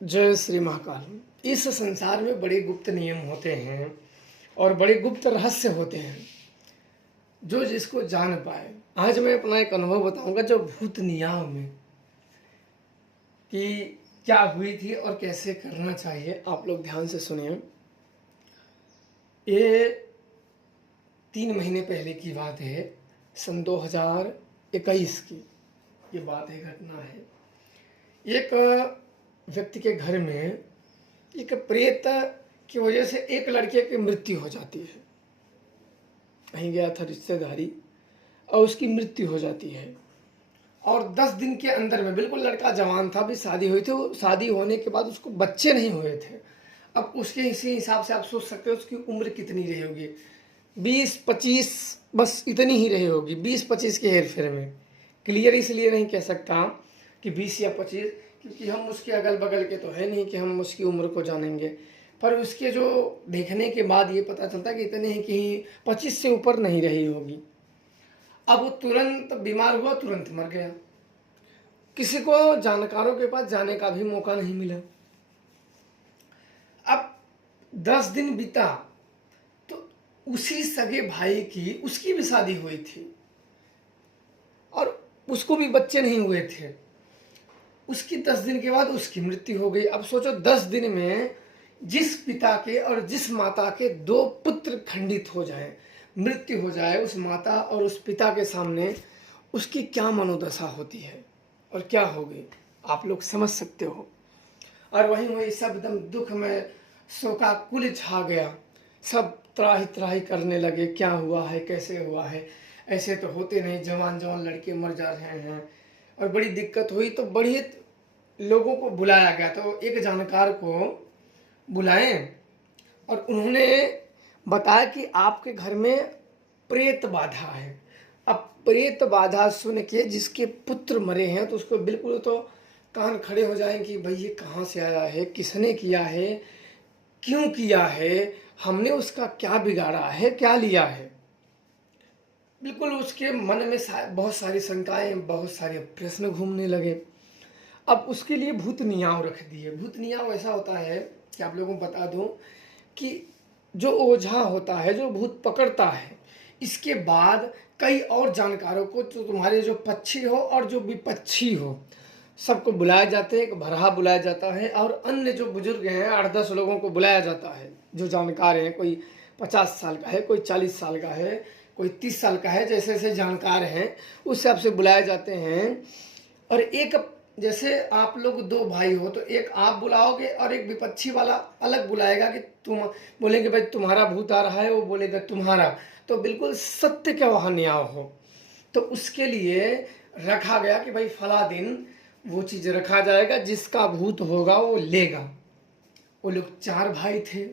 जय श्री महाकाल। इस संसार में बड़े गुप्त नियम होते हैं और बड़े गुप्त रहस्य होते हैं जो जिसको जान पाए। आज मैं अपना एक अनुभव बताऊंगा जो भूत नियाव में कि क्या हुई थी और कैसे करना चाहिए। आप लोग ध्यान से सुनिए। ये 3 महीने पहले की बात है, सन 2021 की ये बात है, घटना है। एक व्यक्ति के घर में एक प्रेत की वजह से एक लड़के की मृत्यु हो जाती है। कहीं गया था रिश्तेदारी और उसकी मृत्यु हो जाती है। और 10 दिन के अंदर में, बिल्कुल लड़का जवान था, भी शादी हुई थी। वो शादी होने के बाद उसको बच्चे नहीं हुए थे। अब उसके इसी हिसाब से आप सोच सकते हो उसकी उम्र कितनी रही होगी, 20-25, बस इतनी ही रही होगी, 20-25 के हेर फेर में। क्लियर इसलिए नहीं कह सकता कि 20 या 25, क्योंकि हम उसके अगल बगल के तो है नहीं कि हम उसकी उम्र को जानेंगे। पर उसके जो देखने के बाद ये पता चलता कि इतने ही कि 25 से ऊपर नहीं रही होगी। अब वो तुरंत बीमार हुआ, तुरंत मर गया। किसी को जानकारों के पास जाने का भी मौका नहीं मिला। अब 10 दिन बीता तो उसी सगे भाई की, उसकी भी शादी हुई थी और उसको भी बच्चे नहीं हुए थे। उसकी 10 दिन के बाद उसकी मृत्यु हो गई। अब सोचो 10 दिन में जिस पिता के और जिस माता के 2 पुत्र खंडित हो जाए, मृत्यु हो जाए उस माता और उस पिता के सामने, उसकी क्या मनोदशा होती है और क्या होगी, आप लोग समझ सकते हो। और वहीं वहीं सब एकदम दुख में शोकाकुल छा गया। सब त्राही त्राही करने लगे, क्या हुआ है, कैसे हुआ है, ऐसे तो होते नहीं, जवान जवान लड़के मर जा रहे हैं। और बड़ी दिक्कत हुई तो बड़ी लोगों को बुलाया गया। तो एक जानकार को बुलाए और उन्होंने बताया कि आपके घर में प्रेत बाधा है। अब प्रेत बाधा सुन के जिसके पुत्र मरे हैं तो उसको बिल्कुल तो कान खड़े हो जाएं कि भाई ये कहाँ से आया है, किसने किया है, क्यों किया है, हमने उसका क्या बिगाड़ा है, क्या लिया है। बिल्कुल उसके मन में बहुत सारी शंकाएं, बहुत सारे प्रश्न घूमने लगे। अब उसके लिए भूत नियाव रख दिए। भूत नियाव ऐसा होता है कि आप लोगों को बता दूं कि जो ओझा होता है, जो भूत पकड़ता है, इसके बाद कई और जानकारों को, तो तुम्हारे जो पक्षी हो और जो विपक्षी हो, सबको बुलाया जाते हैं। एक भरहा बुलाया जाता है और अन्य जो बुजुर्ग हैं 8-10 लोगों को बुलाया जाता है जो जानकार हैं। कोई 50 साल का है, कोई 40 साल का है, कोई 30 साल का है, जैसे जैसे जानकार हैं उस हिसाब से बुलाए जाते हैं। और एक, जैसे आप लोग 2 भाई हो तो एक आप बुलाओगे और एक विपक्षी वाला अलग बुलाएगा कि तुम बोलेंगे भाई तुम्हारा भूत आ रहा है, वो बोलेगा तुम्हारा। तो बिल्कुल सत्य का वहाँ न्याय हो। तो उसके लिए रखा गया कि भाई फला दिन वो चीज़ रखा जाएगा, जिसका भूत होगा वो लेगा। वो लोग 4 भाई थे।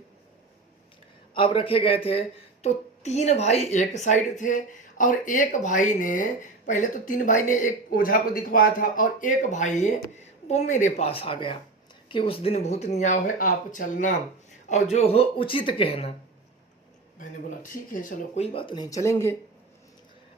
अब रखे गए थे तो 3 भाई एक साइड थे और एक भाई ने, पहले तो 3 भाई ने एक ओझा को दिखवाया था और एक भाई वो मेरे पास आ गया कि उस दिन भूत नियाव है, आप चलना और जो हो उचित कहना। मैंने बोला ठीक है, चलो कोई बात नहीं, चलेंगे।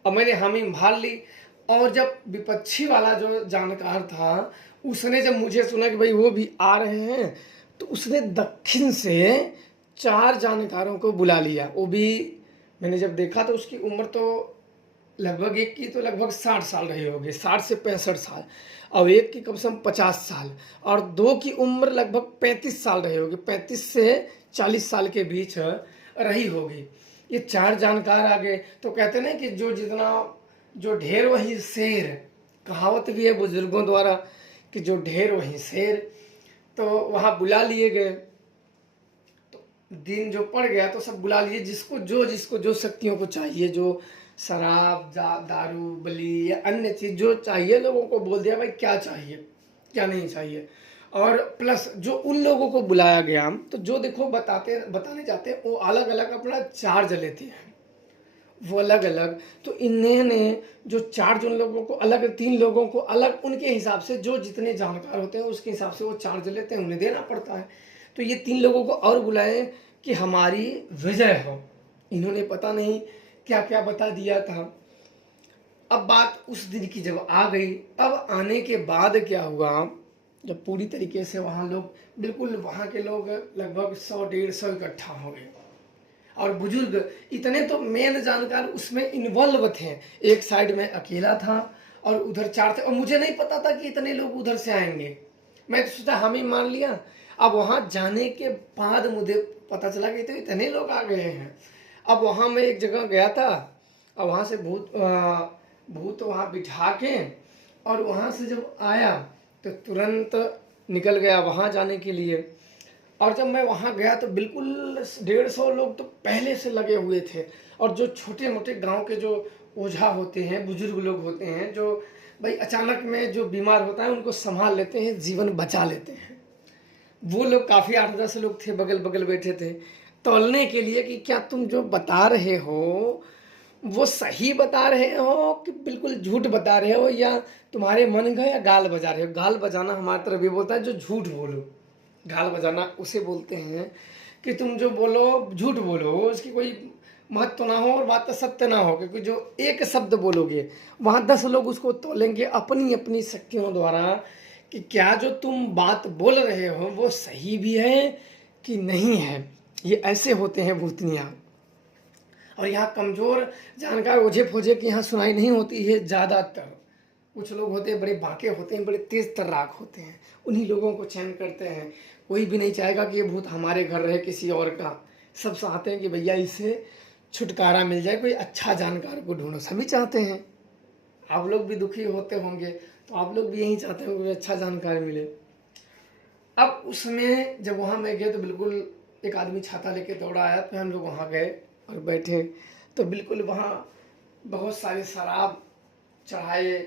अब मैंने हामी भाल ली। और जब विपक्षी वाला जो जानकार था उसने जब मुझे सुना कि भाई वो भी आ रहे हैं, तो उसने दक्षिण से 4 जानकारों को बुला लिया। वो भी मैंने जब देखा तो उसकी उम्र तो लगभग, एक की तो लगभग 60 साल रही होगी, 60 से 65 साल, और एक की कम से कम 50 साल, और 2 की उम्र लगभग 35 साल रही होगी, 35 से 40 साल के बीच रही होगी। ये 4 जानकार आ गए। तो कहते नहीं कि जो जितना, जो ढेर वही शेर, कहावत भी है बुजुर्गों द्वारा कि जो ढेर वही शेर। तो वहाँ बुला लिए गए। तो दिन जो पड़ गया तो सब बुला लिए, जिसको जो शक्तियों को चाहिए, जो शराब, दारू, बली या अन्य चीज़ जो चाहिए, लोगों को बोल दिया भाई क्या चाहिए क्या नहीं चाहिए। और प्लस जो उन लोगों को बुलाया गया, तो जो देखो बताने जाते हैं वो अलग अलग अपना चार्ज लेते हैं, वो अलग अलग। तो इन्होंने जो 4 जन लोगों को अलग, 3 लोगों को अलग, उनके हिसाब से जो जितने जानकार होते हैं उसके हिसाब से वो चार्ज लेते हैं, उन्हें देना पड़ता है। तो ये 3 लोगों को और बुलाए कि हमारी विजय हो। इन्होंने पता नहीं क्या क्या बता दिया था। अब बात उस दिन की जब आ गई, अब आने के बाद क्या हुआ, जब पूरी तरीके से वहाँ लोग बिल्कुल वहाँ के लोग लगभग 100-150 इकट्ठा हो गए और बुजुर्ग इतने तो मेन जानकार उसमें इन्वॉल्व थे। एक साइड में अकेला था और उधर 4 थे और मुझे नहीं पता था कि इतने लोग उधर से आएंगे। मैं तो सोचा हम ही मान लिया। अब वहाँ जाने के बाद मुझे पता चला कि तो इतने लोग आ गए हैं। अब वहाँ मैं एक जगह गया था और वहाँ से भूत वहाँ बिठा के और वहाँ से जब आया तो तुरंत निकल गया वहाँ जाने के लिए। और जब मैं वहाँ गया तो बिल्कुल 150 लोग तो पहले से लगे हुए थे और जो छोटे मोटे गांव के जो ओझा होते हैं, बुजुर्ग लोग होते हैं, जो भाई अचानक में जो बीमार होता है उनको संभाल लेते हैं, जीवन बचा लेते हैं, वो लोग काफ़ी 8-10 लोग थे, बगल बगल बैठे थे तौलने के लिए कि क्या तुम जो बता रहे हो वो सही बता रहे हो कि बिल्कुल झूठ बता रहे हो, या तुम्हारे मन का, या गाल बजा रहे हो। गाल बजाना हमारी तरफ भी बोलता है जो झूठ बोलो, गाल बजाना उसे बोलते हैं कि तुम जो बोलो झूठ बोलो, उसकी कोई महत्व ना हो और बात सत्य ना हो, क्योंकि जो एक शब्द बोलोगे वहाँ 10 लोग उसको तोलेंगे अपनी अपनी शक्तियों द्वारा कि क्या जो तुम बात बोल रहे हो वो सही भी है कि नहीं है। ये ऐसे होते हैं भूतनियाँ। और यहाँ कमज़ोर जानकार ओझे फोझे की यहाँ सुनाई नहीं होती है ज़्यादातर। कुछ लोग होते हैं बड़े बांके होते हैं, बड़े तेज तर्राक होते हैं, उन्हीं लोगों को चयन करते हैं। कोई भी नहीं चाहेगा कि ये भूत हमारे घर रहे किसी और का। सब चाहते हैं कि भैया इससे छुटकारा मिल जाए, कोई अच्छा जानकार को ढूंढो, सभी चाहते हैं। आप लोग भी दुखी होते होंगे तो आप लोग भी यही चाहते हैं कोई अच्छा जानकार मिले। अब उसमें जब वहाँ मैं गया तो बिल्कुल एक आदमी छाता लेके दौड़ा आया, फिर हम लोग वहाँ गए और बैठे तो बिल्कुल वहाँ बहुत सारे शराब चढ़ाए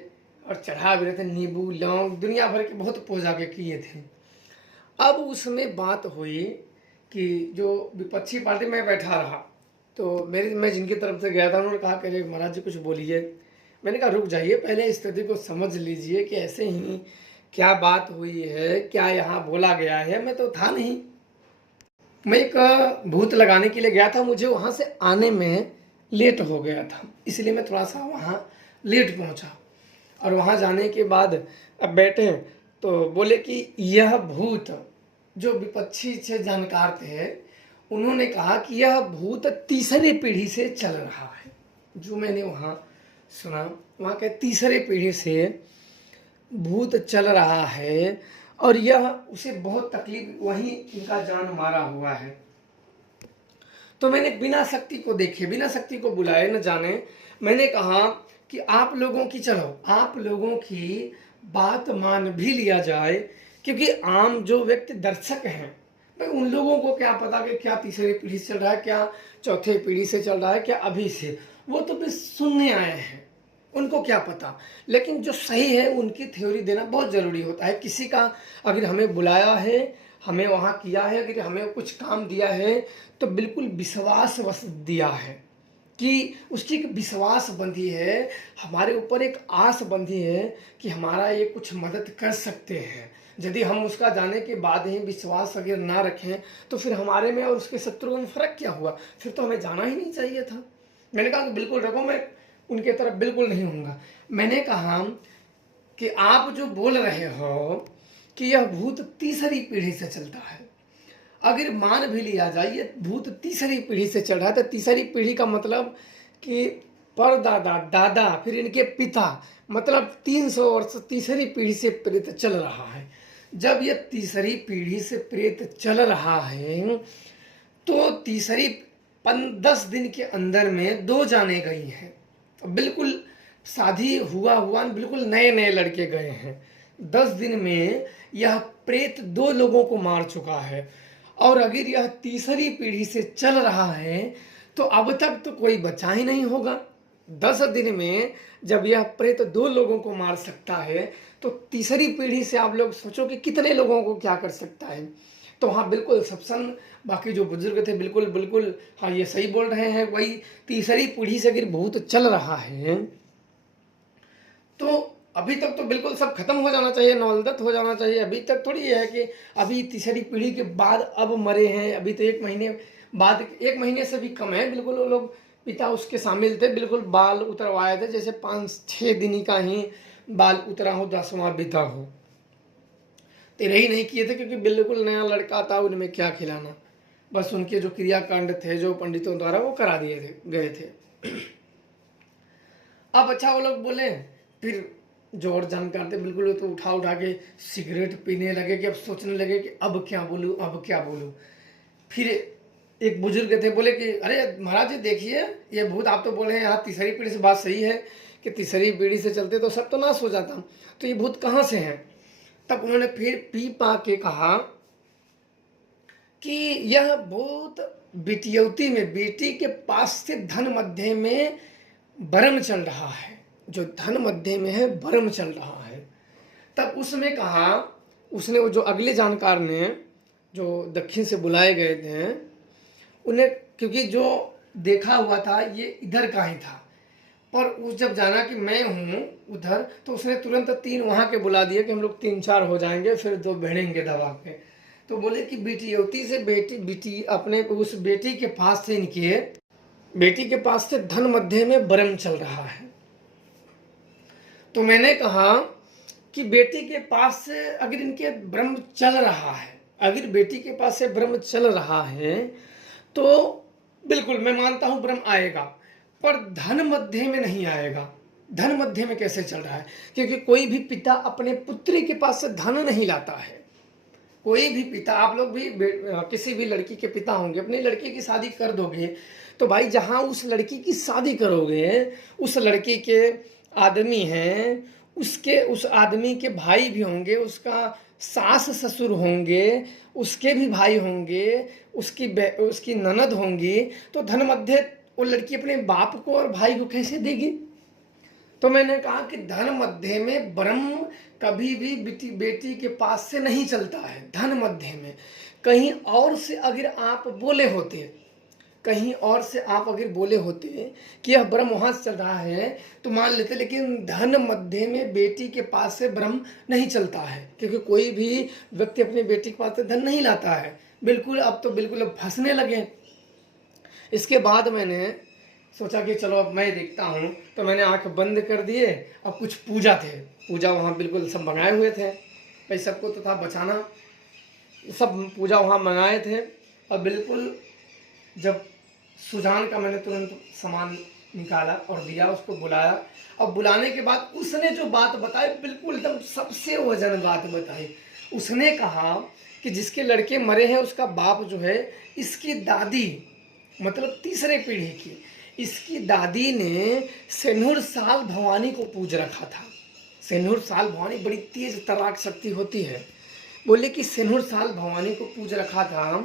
और चढ़ा भी रहे थे, नींबू लौंग दुनिया भर के बहुत पूजा के किए थे। अब उसमें बात हुई कि जो विपक्षी पार्टी में बैठा रहा तो मैं जिनकी तरफ से गया था उन्होंने कहा कि महाराज जी कुछ बोलिए। मैंने कहा रुक जाइए, पहले स्थिति को समझ लीजिए कि ऐसे ही क्या बात हुई है, क्या यहाँ बोला गया है। मैं तो था नहीं, मैं एक भूत लगाने के लिए गया था, मुझे वहाँ से आने में लेट हो गया था, इसलिए मैं थोड़ा सा वहाँ लेट पहुँचा। और वहाँ जाने के बाद अब बैठे तो बोले कि यह भूत, जो विपक्षी से जानकार थे उन्होंने कहा कि यह भूत तीसरे पीढ़ी से चल रहा है। जो मैंने वहाँ सुना, वहाँ के तीसरे पीढ़ी से भूत चल रहा है और यह उसे बहुत तकलीफ, वहीं इनका जान मारा हुआ है। तो मैंने बिना शक्ति को देखे, बिना शक्ति को बुलाए न जाने, मैंने कहा कि आप लोगों की, चलो आप लोगों की बात मान भी लिया जाए, क्योंकि आम जो व्यक्ति दर्शक हैं भाई उन लोगों को क्या पता कि क्या तीसरी पीढ़ी से चल रहा है, क्या चौथे पीढ़ी से चल रहा है, क्या अभी से, वो तो बस सुनने आए हैं, उनको क्या पता। लेकिन जो सही है उनकी थ्योरी देना बहुत ज़रूरी होता है। किसी का अगर हमें बुलाया है, हमें वहाँ किया है, अगर हमें कुछ काम दिया है तो बिल्कुल विश्वास वश दिया है कि उसकी एक विश्वास बंधी है, हमारे ऊपर एक आस बंधी है कि हमारा ये कुछ मदद कर सकते हैं। यदि हम उसका जाने के बाद ही विश्वास अगर ना रखें तो फिर हमारे में और उसके शत्रुओं में फ़र्क क्या हुआ, फिर तो हमें जाना ही नहीं चाहिए था। मैंने कहा कि बिल्कुल रखो, मैं उनके तरफ बिल्कुल नहीं होऊंगा। मैंने कहा कि आप जो बोल रहे हो कि यह भूत तीसरी पीढ़ी से चलता है, अगर मान भी लिया जाए ये भूत तीसरी पीढ़ी से चल रहा है तो तीसरी पीढ़ी का मतलब कि परदादा, दादा, फिर इनके पिता, मतलब 300 वर्ष तीसरी पीढ़ी से प्रेत चल रहा है। जब ये तीसरी पीढ़ी से प्रेत चल रहा है तो तीसरी 10 दिन के अंदर में 2 जाने गई हैं, बिल्कुल शादी हुआ बिल्कुल नए नए लड़के गए हैं। 10 दिन में यह प्रेत 2 लोगों को मार चुका है और अगर यह तीसरी पीढ़ी से चल रहा है तो अब तक तो कोई बचा ही नहीं होगा। 10 दिन में जब यह प्रेत 2 लोगों को मार सकता है तो तीसरी पीढ़ी से आप लोग सोचो कि कितने लोगों को क्या कर सकता है। तो हाँ बिल्कुल सत्संग, बाकी जो बुजुर्ग थे बिल्कुल बिल्कुल हाँ ये सही बोल रहे हैं। वही तीसरी पीढ़ी से अगर भूत चल रहा है तो अभी तक तो बिल्कुल सब खत्म हो जाना चाहिए, नौलदत हो जाना चाहिए। अभी तक थोड़ी है कि अभी तीसरी पीढ़ी के बाद अब मरे हैं, अभी तो 1 महीने बाद, 1 महीने से भी कम है। बिल्कुल वो लोग पिता उसके शामिल थे, बिल्कुल बाल उतरवाए थे, जैसे 5-6 दिन का ही बाल उतरा हो, 10वां बीता हो। तेरे ही नहीं किए थे, क्योंकि बिल्कुल नया लड़का था, उनमें क्या खिलाना। बस उनके जो क्रियाकांड थे जो पंडितों द्वारा वो करा दिए थे, गए थे। अब अच्छा वो लोग बोले, फिर जो और जानकार थे बिल्कुल वो तो उठा उठा के सिगरेट पीने लगे कि अब सोचने लगे कि अब क्या बोलूँ, अब क्या बोलूँ। फिर एक बुजुर्ग थे, बोले कि अरे महाराज जी देखिए, ये भूत आप तो बोले हैं यहाँ तीसरी पीढ़ी से, बात सही है कि तीसरी पीढ़ी से चलते तो सब तो नाश हो जाता, तो ये भूत कहाँ से हैं। तब उन्होंने फिर पी पा के कहा कि यह भूत बिटियौती में, बेटी के पास से धन मध्य में बरम चल रहा है, जो धन मध्य में है बरम चल रहा है। तब उसमें कहा, उसने वो जो अगले जानकार ने जो दक्षिण से बुलाए गए थे उन्हें, क्योंकि जो देखा हुआ था ये इधर का ही था, पर उस जब जाना कि मैं हूँ उधर, तो उसने तुरंत 3 वहाँ के बुला दिए कि हम लोग 3-4 हो जाएंगे, फिर 2 भिड़ेंगे दबा के। तो बोले कि बेटियौती से बेटी अपने उस बेटी के पास से, इनके बेटी के पास से धन मध्य में बरम चल रहा है। तो मैंने कहा कि बेटी के पास से अगर इनके ब्रह्म चल रहा है, अगर बेटी के पास से ब्रह्म चल रहा है तो बिल्कुल मैं मानता हूं ब्रह्म आएगा, पर धन मध्य में नहीं आएगा। धन मध्य में कैसे चल रहा है, क्योंकि कोई भी पिता अपने पुत्री के पास से धन नहीं लाता है। कोई भी पिता, आप लोग भी किसी भी लड़की के पिता होंगे, अपनी लड़की की शादी कर दोगे तो भाई जहां उस लड़की की शादी करोगे उस लड़की के आदमी हैं, उसके उस आदमी के भाई भी होंगे, उसका सास ससुर होंगे, उसके भी भाई होंगे, उसकी ननद होंगी, तो धन मध्य वो लड़की अपने बाप को और भाई को कैसे देगी। तो मैंने कहा कि धन मध्य में ब्रह्म कभी भी बेटी के पास से नहीं चलता है। धन मध्य में कहीं और से अगर आप बोले होते, कहीं और से आप अगर बोले होते कि यह ब्रह्म वहां से चल रहा है तो मान लेते, लेकिन धन मध्य में बेटी के पास से ब्रह्म नहीं चलता है, क्योंकि कोई भी व्यक्ति अपनी बेटी के पास से धन नहीं लाता है। बिल्कुल अब तो बिल्कुल अब फंसने लगे। इसके बाद मैंने सोचा कि चलो अब मैं देखता हूँ, तो मैंने आंख बंद कर दिए। अब कुछ पूजा थे, पूजा वहाँ बिल्कुल सब मंगाए हुए थे, भाई सबको तो था बचाना, सब पूजा वहाँ मंगाए थे। और बिल्कुल जब सुजान का मैंने तुरंत सामान निकाला और दिया, उसको बुलाया। अब बुलाने के बाद उसने जो बात बताई बिल्कुल एकदम सबसे वजन बात बताई। उसने कहा कि जिसके लड़के मरे हैं उसका बाप जो है, इसकी दादी मतलब तीसरे पीढ़ी की, इसकी दादी ने सेनुर साल भवानी को पूज रखा था। सेनुर साल भवानी बड़ी तेज तराक शक्ति होती है। बोले कि सेनुर साल भवानी को पूज रखा था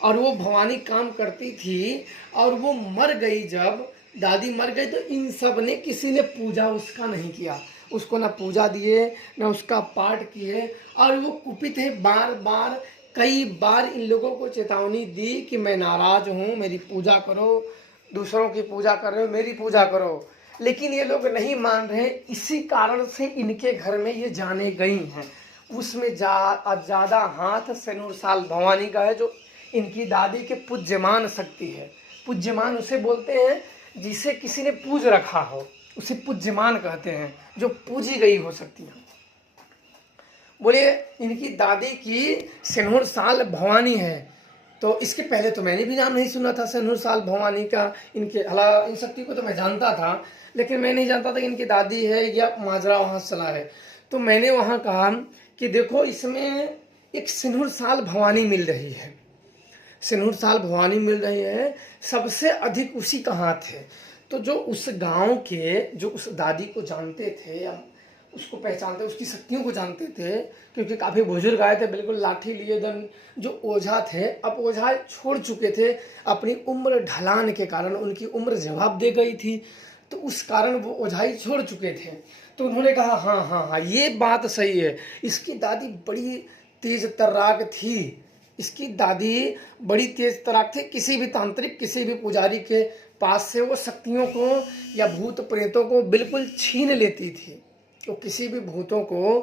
और वो भवानी काम करती थी, और वो मर गई। जब दादी मर गई तो इन सब ने किसी ने पूजा उसका नहीं किया, उसको ना पूजा दिए ना उसका पाठ किए। और वो कुपित है, बार बार कई बार इन लोगों को चेतावनी दी कि मैं नाराज हूँ, मेरी पूजा करो, दूसरों की पूजा कर रहे हो मेरी पूजा करो, लेकिन ये लोग नहीं मान रहे। इसी कारण से इनके घर में ये जाने गई हैं। उसमें ज़्यादा हाथ सेनुर साल भवानी का है, जो इनकी दादी के पूज्यमान शक्ति है। पूज्यमान उसे बोलते हैं जिसे किसी ने पूज रखा हो, उसे पूज्यमान कहते हैं, जो पूजी गई हो शक्तियाँ। बोले इनकी दादी की सेनुर साल भवानी है। तो इसके पहले तो मैंने भी नाम नहीं सुना था सेनुर साल भवानी का। इनके इन शक्ति को तो मैं जानता था, लेकिन मैं नहीं जानता था कि इनकी दादी है या माजरा वहाँ चला है। तो मैंने वहाँ कहा कि देखो इसमें एक सेनुर साल भवानी मिल रही है, सेनुर साल भवानी मिल रही है, सबसे अधिक उसी का हाथ है। तो जो उस गांव के, जो उस दादी को जानते थे या उसको पहचानते, उसकी शक्तियों को जानते थे, क्योंकि काफ़ी बुजुर्ग आए थे बिल्कुल लाठी लिए दन, जो ओझा थे अब ओझा छोड़ चुके थे अपनी उम्र ढलान के कारण, उनकी उम्र जवाब दे गई थी, तो उस कारण वो ओझाई छोड़ चुके थे। तो उन्होंने कहा हाँ हाँ हाँ ये बात सही है, इसकी दादी बड़ी तेज तर्राक थी, इसकी दादी बड़ी तेज तराक थी। किसी भी तांत्रिक, किसी भी पुजारी के पास से वो शक्तियों को या भूत प्रेतों को बिल्कुल छीन लेती थी। तो किसी भी भूतों को,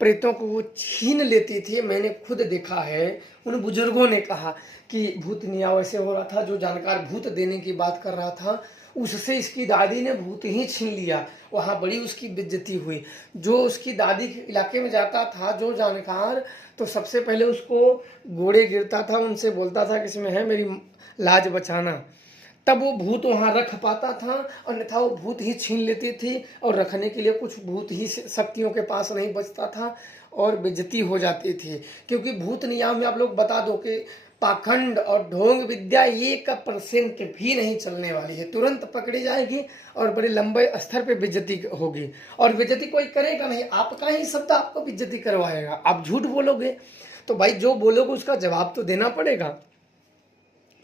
प्रेतों को वो छीन लेती थी। मैंने खुद देखा है। उन बुजुर्गों ने कहा कि भूत निया वैसे हो रहा था, जो जानकार भूत देने की बात कर रहा था उससे इसकी दादी ने भूत ही छीन लिया। वहाँ बड़ी उसकी बेइज्जती हुई। जो उसकी दादी के इलाके में जाता था जो जानकार, तो सबसे पहले उसको घोड़े गिरता था, उनसे बोलता था कि इसमें है मेरी लाज बचाना, तब वो भूत वहाँ रख पाता था, अन्यथा वो भूत ही छीन लेती थी और रखने के लिए कुछ भूत ही शक्तियों के पास नहीं बचता था और बेइज्जती हो जाती थी। क्योंकि भूत नियम में आप लोग बता दो कि पाखंड और ढोंग विद्या 1% भी नहीं चलने वाली है, तुरंत पकड़ी जाएगी और बड़े लंबे स्तर पे बेइज्जती होगी। और बेइज्जती कोई करेगा नहीं, आपका ही शब्द आपको बेइज्जती करवाएगा। आप झूठ बोलोगे तो भाई जो बोलोगे उसका जवाब तो देना पड़ेगा।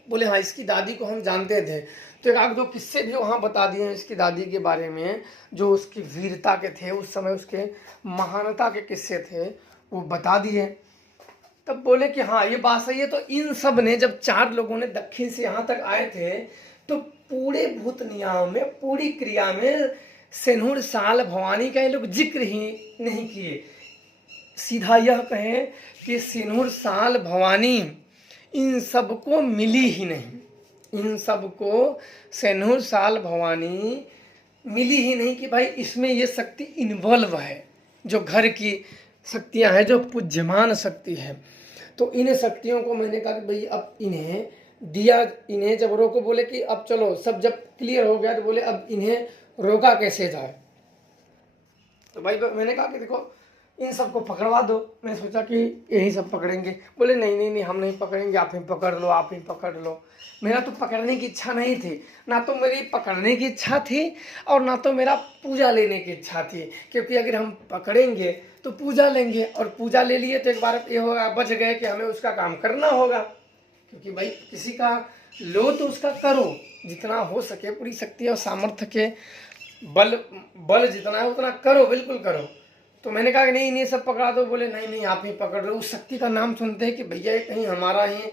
बोले हाँ, इसकी दादी को हम जानते थे, तो एक आध दो किस्से भी वहाँ बता दिए हैं इसकी दादी के बारे में, जो उसकी वीरता के थे, उस समय उसके महानता के किस्से थे, वो बता दिए। तब बोले कि हाँ ये बात सही है। तो इन सब ने, जब 4 लोगों ने दक्षिण से यहाँ तक आए थे, तो पूरे भूत नियाम में, पूरी क्रिया में सेनुर साल भवानी का ये लोग जिक्र ही नहीं किए। सीधा यह कहें कि सेनुर साल भवानी इन सबको मिली ही नहीं, इन सबको सेनुर साल भवानी मिली ही नहीं कि भाई इसमें ये शक्ति इन्वॉल्व है, जो घर की शक्तियां हैं, जो पूज्यमान शक्ति है। तो इन शक्तियों को मैंने कहा कि भाई अब इन्हें दिया, इन्हें जब रोको, बोले कि अब चलो, सब जब क्लियर हो गया तो बोले अब इन्हें रोका कैसे जाए। तो भाई मैंने कहा कि देखो इन सबको पकड़वा दो। मैं सोचा कि यही सब पकड़ेंगे। बोले नहीं नहीं नहीं, हम नहीं पकड़ेंगे, आप ही पकड़ लो, आप ही पकड़ लो। मेरा तो पकड़ने की इच्छा नहीं थी, ना तो मेरी पकड़ने की इच्छा थी और ना तो मेरा पूजा लेने की इच्छा थी। क्योंकि अगर हम पकड़ेंगे तो पूजा लेंगे, और पूजा ले लिए तो एक बार ये होगा, बच गए कि हमें उसका काम करना होगा। क्योंकि भाई किसी का लो तो उसका करो, जितना हो सके पूरी शक्ति और सामर्थ्य के बल जितना है उतना करो, बिल्कुल करो। तो मैंने कहा कि नहीं नहीं सब पकड़ा दो। बोले नहीं नहीं, आप ही पकड़ रहे हो। उस शक्ति का नाम सुनते हैं कि भैया कहीं हमारा ही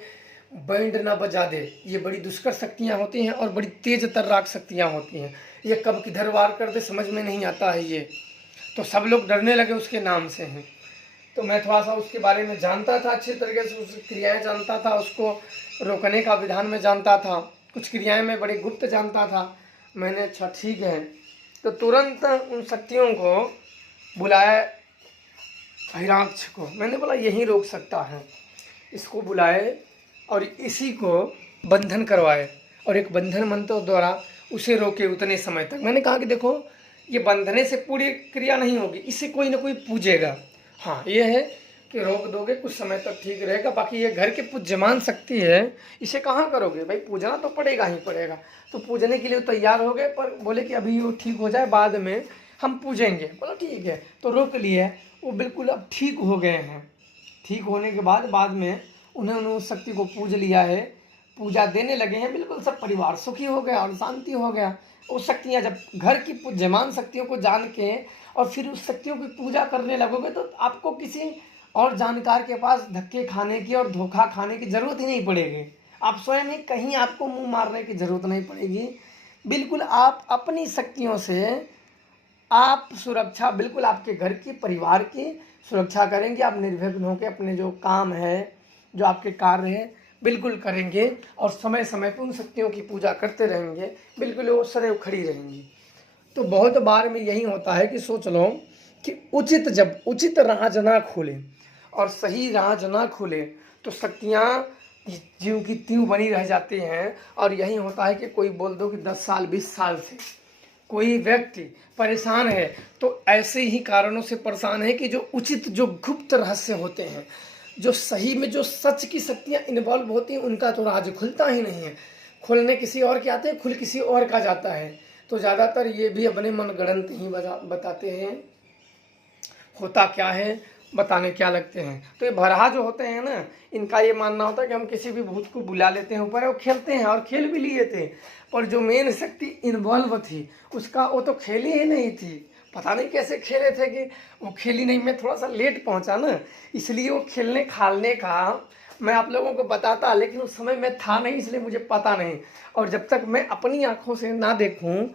बैंड ना बजा दे। ये बड़ी दुष्कर शक्तियाँ होती हैं और बड़ी तेज तर्राक शक्तियाँ होती हैं, ये कब किधर वार कर दे समझ में नहीं आता है ये। तो सब लोग डरने लगे उसके नाम से हैं। तो मैं थोड़ा सा उसके बारे में जानता था, अच्छी तरीके से उसकी क्रियाएँ जानता था, उसको रोकने का विधान में जानता था, कुछ क्रियाएँ में बड़े गुप्त जानता था। मैंने अच्छा ठीक है, तो तुरंत उन शक्तियों को बुलाया, हिरण्याक्ष को। मैंने बोला यही रोक सकता है, इसको बुलाए और इसी को बंधन करवाए और एक बंधन मंत्र द्वारा उसे रोके उतने समय तक। मैंने कहा कि देखो ये बंधने से पूरी क्रिया नहीं होगी, इसे कोई ना कोई पूजेगा। हाँ ये है कि रोक दोगे कुछ समय तक ठीक रहेगा, बाकी ये घर के पूज्यमान शक्ति है, इसे कहाँ करोगे भाई, पूजना तो पड़ेगा ही पड़ेगा। तो पूजने के लिए तैयार हो गए, पर बोले कि अभी वो ठीक हो जाए बाद में हम पूजेंगे। बोला ठीक है, तो रोक लिए। वो बिल्कुल अब ठीक हो गए हैं। ठीक होने के बाद में उन्होंने उस शक्ति को पूज लिया है, पूजा देने लगे हैं, बिल्कुल सब परिवार सुखी हो गया और शांति हो गया। वो शक्तियाँ जब घर की पूज्यमान शक्तियों को जान के और फिर उस शक्तियों की पूजा करने लगोगे तो आपको किसी और जानकार के पास धक्के खाने की और धोखा खाने की जरूरत ही नहीं पड़ेगी। आप स्वयं ही कहीं आपको मुंह मारने की जरूरत नहीं पड़ेगी। बिल्कुल आप अपनी शक्तियों से आप सुरक्षा, बिल्कुल आपके घर की परिवार की सुरक्षा करेंगे। आप निर्विघ्न होकर अपने जो काम है, जो आपके कार्य है, बिल्कुल करेंगे और समय समय पर उन शक्तियों की पूजा करते रहेंगे, बिल्कुल वो सदैव खड़ी रहेंगी। तो बहुत बार में यही होता है कि सोच लो कि जब उचित राज ना खुले और सही राज ना खुले तो शक्तियाँ ज्यों की त्यों बनी रह जाती हैं। और यही होता है कि कोई बोल दो कि 10 साल 20 साल से कोई व्यक्ति परेशान है, तो ऐसे ही कारणों से परेशान है कि जो उचित, जो गुप्त रहस्य होते हैं, जो सही में जो सच की शक्तियाँ इन्वॉल्व होती हैं, उनका तो राज खुलता ही नहीं है। खुलने किसी और के आते हैं, खुल किसी और का जाता है। तो ज़्यादातर ये भी अपने मनगढ़ंत ही बताते हैं, होता क्या है बताने क्या लगते हैं। तो ये भरहा जो होते हैं ना, इनका ये मानना होता है कि हम किसी भी भूत को बुला लेते हैं ऊपर, वो खेलते हैं और खेल भी लिए थे, पर जो मेन शक्ति इन्वॉल्व थी उसका वो तो खेली ही नहीं थी। पता नहीं कैसे खेले थे कि वो खेली नहीं। मैं थोड़ा सा लेट पहुंचा ना, इसलिए वो खेलने खालने का मैं आप लोगों को बताता, लेकिन उस समय मैं था नहीं, इसलिए मुझे पता नहीं। और जब तक मैं अपनी आंखों से ना देखूं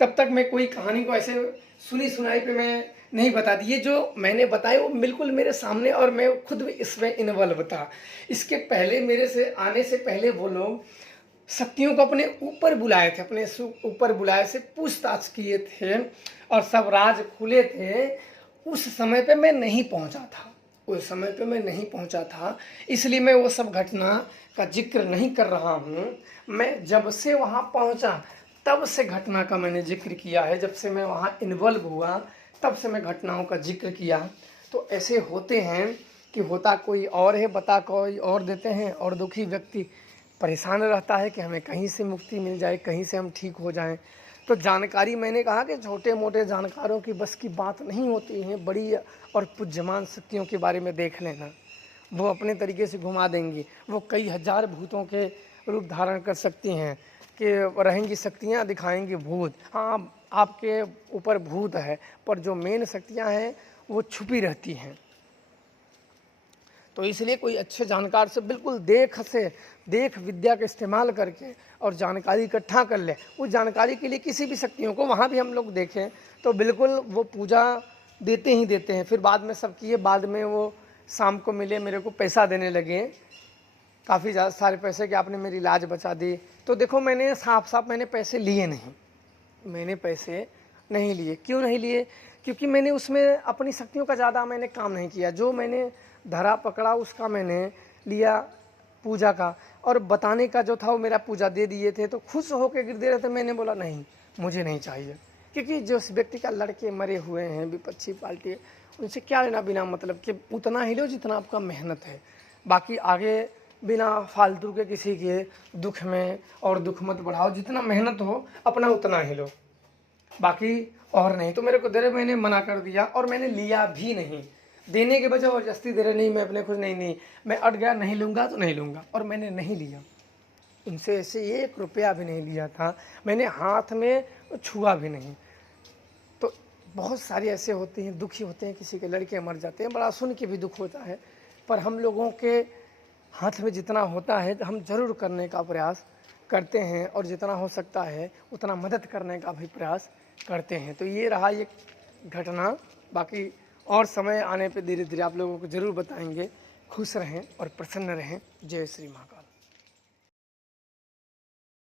तब तक मैं कोई कहानी को ऐसे सुनी सुनाई पे मैं नहीं बताती। ये जो मैंने बताया वो बिल्कुल मेरे सामने और मैं खुद भी इसमें इन्वॉल्व था। इसके पहले मेरे से आने से पहले वो लोग शक्तियों को अपने ऊपर बुलाए थे, अपने ऊपर बुलाए से पूछताछ किए थे और सब राज खुले थे। उस समय पे मैं नहीं पहुंचा था, उस समय पे मैं नहीं पहुंचा था, इसलिए मैं वो सब घटना का जिक्र नहीं कर रहा हूँ। मैं जब से वहाँ पहुँचा तब से घटना का मैंने जिक्र किया है। जब से मैं वहाँ इन्वॉल्व हुआ तब से मैं घटनाओं का जिक्र किया। तो ऐसे होते हैं कि होता कोई और है, बता कोई और देते हैं, और दुखी व्यक्ति परेशान रहता है कि हमें कहीं से मुक्ति मिल जाए, कहीं से हम ठीक हो जाएं। तो जानकारी, मैंने कहा कि छोटे मोटे जानकारों की बस की बात नहीं होती है, बड़ी और पूज्यमान शक्तियों के बारे में देख लेना। वो अपने तरीके से घुमा देंगी। वो कई हजार भूतों के रूप धारण कर सकती हैं कि रहेंगी शक्तियाँ, दिखाएंगी भूत। हाँ, आपके ऊपर भूत है, पर जो मेन शक्तियाँ हैं वो छुपी रहती हैं। तो इसलिए कोई अच्छे जानकार से बिल्कुल देख विद्या का इस्तेमाल करके और जानकारी इकट्ठा कर ले। उस जानकारी के लिए किसी भी शक्तियों को वहाँ भी हम लोग देखें तो बिल्कुल वो पूजा देते ही देते हैं। फिर बाद में सब किए, बाद में वो शाम को मिले, मेरे को पैसा देने लगे, काफ़ी ज़्यादा सारे पैसे कि आपने मेरी लाज बचा दी। तो देखो, मैंने साफ मैंने पैसे लिए नहीं, मैंने पैसे नहीं लिए। क्यों नहीं लिए? क्योंकि मैंने उसमें अपनी शक्तियों का ज़्यादा मैंने काम नहीं किया। जो मैंने धरा पकड़ा उसका मैंने लिया पूजा का, और बताने का जो था वो मेरा पूजा दे दिए थे। तो खुश होकर गिर दे रहे थे। मैंने बोला नहीं, मुझे नहीं चाहिए, क्योंकि जो व्यक्ति का लड़के मरे हुए हैं विपक्षी पार्टी, उनसे क्या लेना बिना मतलब कि उतना ही लो जितना आपका मेहनत है। बाकी आगे बिना फालतू के किसी के दुख में और दुख मत बढ़ाओ। जितना मेहनत हो अपना उतना ही लो, बाकी और नहीं। तो मेरे को दे रहे, मैंने मना कर दिया और मैंने लिया भी नहीं। देने के बजाय जबरदस्ती दे रहे, नहीं मैं अपने खुद नहीं, मैं अट गया, नहीं लूँगा तो नहीं लूँगा, और मैंने नहीं लिया। उनसे ऐसे 1 रुपया भी नहीं लिया था, मैंने हाथ में छुआ भी नहीं। तो बहुत सारे ऐसे होते हैं, दुखी होते हैं, किसी के लड़के मर जाते हैं, बड़ा सुन के भी दुख होता है। पर हम लोगों के हाथ में जितना होता है हम ज़रूर करने का प्रयास करते हैं, और जितना हो सकता है उतना मदद करने का भी प्रयास करते हैं। तो ये रहा ये घटना। बाकी और समय आने पे धीरे धीरे आप लोगों को ज़रूर बताएंगे। खुश रहें और प्रसन्न रहें। जय श्री महाकाल।